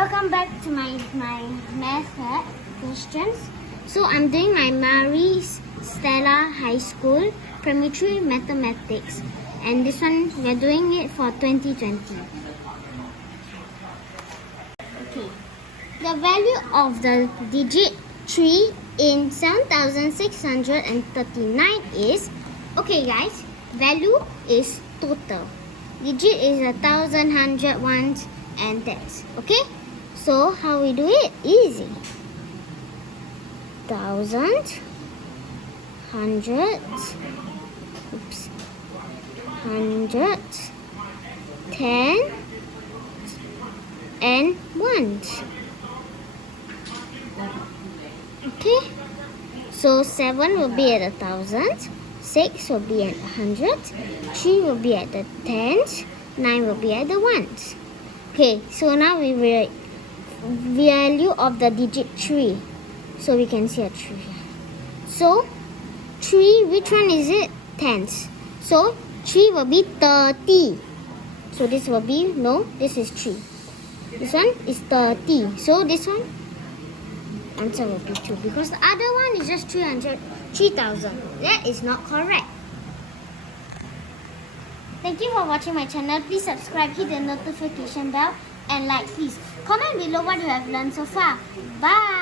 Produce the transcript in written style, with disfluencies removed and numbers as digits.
Welcome back to my math questions. So I'm doing my Stella High School Primary 3 Mathematics, and this one we're doing it for 2020. Okay, the value of the digit 3 in 7639 is, okay guys, value is total. Digit is 1,000, 100, ones, and tens. Okay, so how we do it? Easy. 1,000, 100, 100, 10, and ones. Okay, so 7 will be at 1,000, 6 will be at 100, 3 will be at the tens, 9 will be at the ones. Okay, so now we write value of the digit 3. So we can see a 3 here. So 3, which one is it? Tens. So 3 will be 30. So this will be, no, this is 3. This one is 30. So this one, answer will be 2, because the other one is just 3,000. That is not correct. Thank you for watching my channel. Please subscribe, hit the notification bell, and like please. Comment below what you have learned so far. Bye!